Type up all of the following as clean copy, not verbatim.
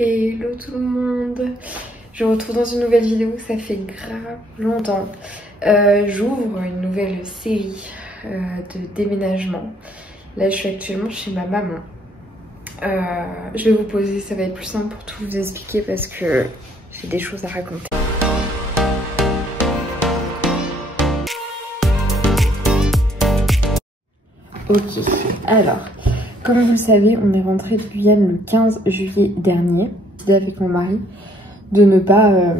Hello tout le monde, je vous retrouve dans une nouvelle vidéo, ça fait grave longtemps. J'ouvre une nouvelle série de déménagement. Là je suis actuellement chez ma maman. Je vais vous poser, ça va être plus simple pour tout vous expliquer parce que j'ai des choses à raconter. Ok, alors, comme vous le savez, on est rentré de Guyane le 15 juillet dernier. J'ai décidé avec mon mari de ne pas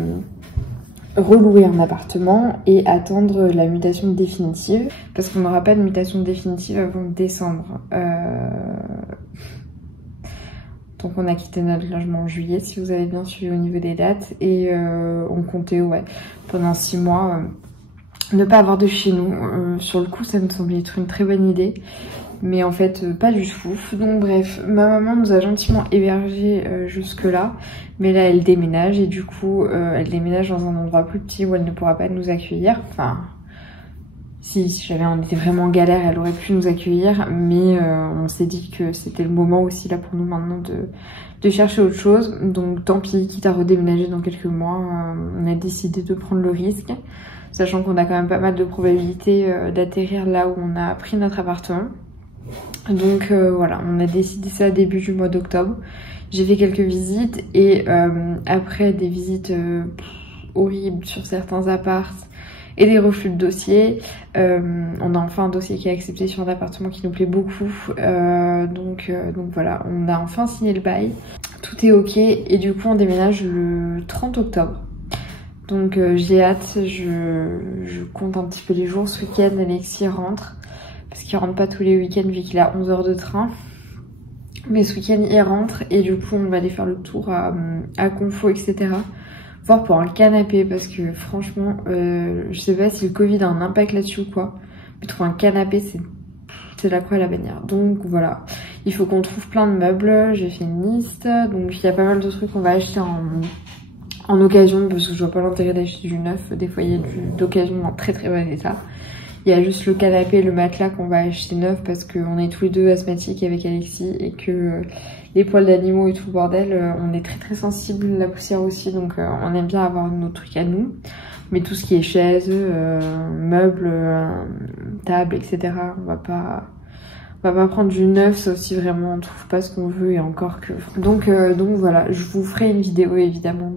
relouer un appartement et attendre la mutation définitive. Parce qu'on n'aura pas de mutation définitive avant décembre. Donc on a quitté notre logement en juillet, si vous avez bien suivi au niveau des dates. Et on comptait, ouais, pendant 6 mois... ne pas avoir de chez nous. Sur le coup, ça me semblait être une très bonne idée. Mais en fait, pas du tout. Donc bref, ma maman nous a gentiment hébergés jusque là. Mais là, elle déménage et du coup, elle déménage dans un endroit plus petit où elle ne pourra pas nous accueillir. Enfin, si jamais on était vraiment en galère, elle aurait pu nous accueillir. Mais on s'est dit que c'était le moment aussi là pour nous maintenant de chercher autre chose. Donc tant pis, quitte à redéménager dans quelques mois, on a décidé de prendre le risque. Sachant qu'on a quand même pas mal de probabilités d'atterrir là où on a pris notre appartement. Donc voilà, on a décidé ça début du mois d'octobre. J'ai fait quelques visites et après des visites horribles sur certains apparts et des refus de dossiers, on a enfin un dossier qui est accepté sur un appartement qui nous plaît beaucoup. Donc voilà, on a enfin signé le bail. Tout est ok et du coup on déménage le 30 octobre. Donc j'ai hâte, je compte un petit peu les jours. Ce week-end, Alexis rentre, parce qu'il rentre pas tous les week-ends vu qu'il a 11 heures de train. Mais ce week-end, il rentre et du coup, on va aller faire le tour à Confo, etc. Voir pour un canapé, parce que franchement, je sais pas si le Covid a un impact là-dessus ou quoi. Mais trouver un canapé, c'est la croix et la bannière. Donc voilà, il faut qu'on trouve plein de meubles. J'ai fait une liste, donc il y a pas mal de trucs qu'on va acheter en occasion, parce que je vois pas l'intérêt d'acheter du neuf. Des fois il y a d'occasion en très très bon état. Il y a juste le canapé et le matelas qu'on va acheter neuf parce qu'on est tous les deux asthmatiques avec Alexis et que les poils d'animaux et tout le bordel, on est très très sensible, la poussière aussi, donc on aime bien avoir nos trucs à nous. Mais tout ce qui est chaises, meubles, tables, etc. on va pas prendre du neuf, sauf si vraiment on trouve pas ce qu'on veut et encore que... Donc voilà, je vous ferai une vidéo évidemment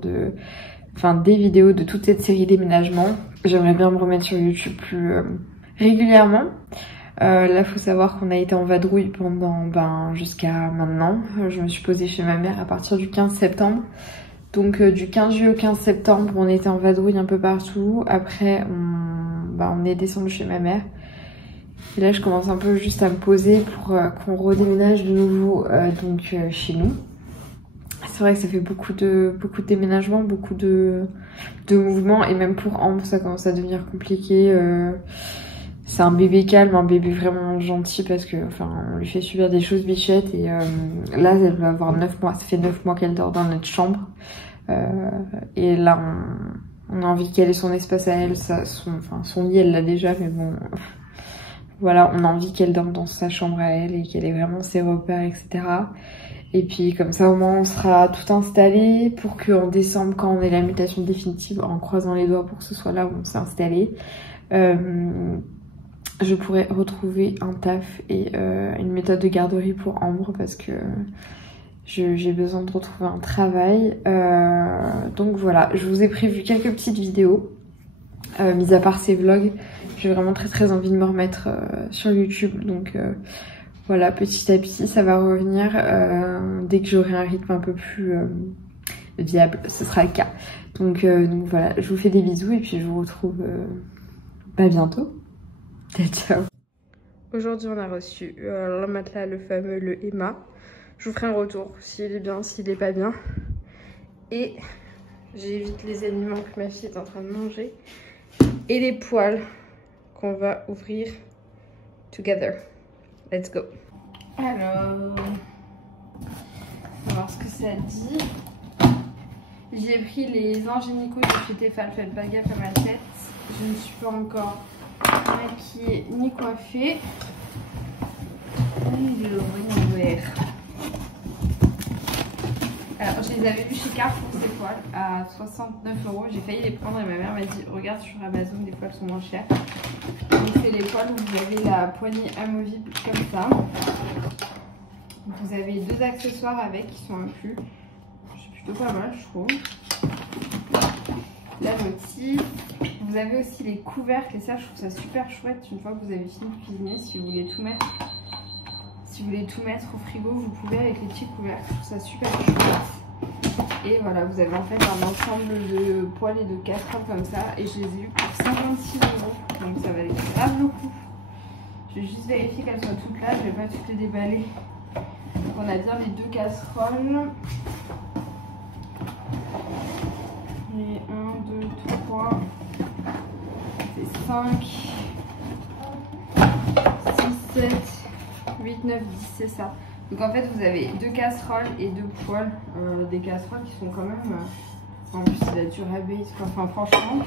des vidéos de toute cette série déménagement. J'aimerais bien me remettre sur YouTube plus régulièrement. Là, faut savoir qu'on a été en vadrouille pendant jusqu'à maintenant. Je me suis posée chez ma mère à partir du 15 septembre. Donc du 15 juillet au 15 septembre, on était en vadrouille un peu partout. Après, on est descendu chez ma mère. Et là, je commence un peu juste à me poser pour qu'on redéménage de nouveau chez nous. C'est vrai que ça fait beaucoup de déménagements, beaucoup de mouvements. Et même pour Ambre, ça commence à devenir compliqué. C'est un bébé calme, un bébé vraiment gentil parce que, on lui fait subir des choses bichettes. Et là, elle va avoir 9 mois. Ça fait 9 mois qu'elle dort dans notre chambre. Et là, on a envie qu'elle ait son espace à elle. Son lit, elle l'a déjà, mais bon... Voilà, on a envie qu'elle dorme dans sa chambre à elle et qu'elle ait vraiment ses repères, etc. Et puis comme ça au moins on sera tout installé pour qu'en décembre, quand on ait la mutation définitive, en croisant les doigts pour que ce soit là où on s'est installé, je pourrais retrouver un taf et une méthode de garderie pour Ambre parce que j'ai besoin de retrouver un travail. Donc voilà, je vous ai prévu quelques petites vidéos. Mis à part ces vlogs, j'ai vraiment très très envie de me remettre sur YouTube. Donc voilà, petit à petit ça va revenir. Dès que j'aurai un rythme un peu plus viable, ce sera le cas. Donc voilà, je vous fais des bisous et puis je vous retrouve bientôt. Ciao. Aujourd'hui on a reçu le matelas, le fameux, le Emma. Je vous ferai un retour, s'il est bien, s'il est pas bien. Et j'évite les aliments que ma fille est en train de manger. Et les poils qu'on va ouvrir together. Let's go. Alors, on va voir ce que ça dit. J'ai pris les ingénicaux de chez Tefal, faites pas gaffe à ma tête. Je ne suis pas encore maquillée ni coiffée. Alors, Alors je les avais vus chez Carrefour ces poils à 69 €. J'ai failli les prendre et ma mère m'a dit regarde sur Amazon, des poils sont moins chers. Donc c'est les poils où vous avez la poignée amovible comme ça. Vous avez deux accessoires avec qui sont inclus. C'est plutôt pas mal je trouve. La notice. Vous avez aussi les couvercles et ça je trouve ça super chouette une fois que vous avez fini de cuisiner. Si vous voulez tout mettre, au frigo, vous pouvez avec les petits couvercles. Je trouve ça super chouette. Et voilà, vous avez en fait un ensemble de poêles et de casseroles comme ça. Et je les ai eu pour 56 €. Donc ça valait grave le coup. Je vais juste vérifier qu'elles soient toutes là. Je vais pas toutes les déballer. Donc on a bien les deux casseroles. Et 1, 2, 3. C'est 5, 6, 7, 8, 9, 10, c'est ça. Donc en fait vous avez deux casseroles et deux poêles. Des casseroles qui sont quand même... en plus c'est la Durabase. Enfin franchement,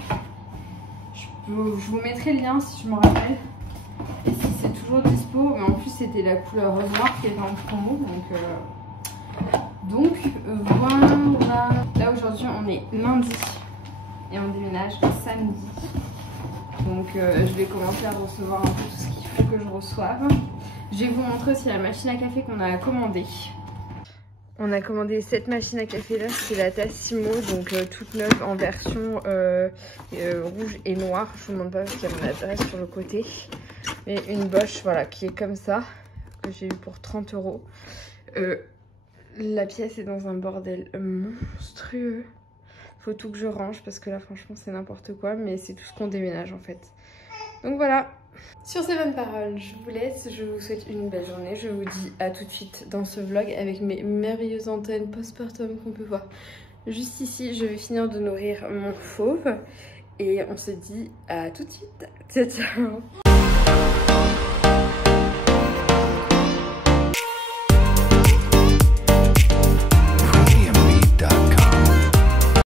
je vous mettrai le lien si je me rappelle. Et si c'est toujours dispo. Mais en plus c'était la couleur noire qui était en promo. Donc voilà. Là aujourd'hui on est lundi. Et on déménage samedi. Donc je vais commencer à recevoir un peu tout ce qu'il faut que je reçoive. Je vais vous montrer aussi la machine à café qu'on a commandée. On a commandé cette machine à café là, c'est la Tassimo, donc toute neuve en version rouge et noire. Je vous montre pas parce qu'il y a mon adresse sur le côté. Mais une Bosch voilà qui est comme ça, que j'ai eu pour 30 €. La pièce est dans un bordel monstrueux. Faut tout que je range parce que là franchement c'est n'importe quoi, mais c'est tout ce qu'on déménage en fait. Donc voilà. Sur ces bonnes paroles, je vous laisse, je vous souhaite une belle journée. Je vous dis à tout de suite dans ce vlog avec mes merveilleuses antennes postpartum qu'on peut voir juste ici. Je vais finir de nourrir mon fauve et on se dit à tout de suite. Ciao ciao.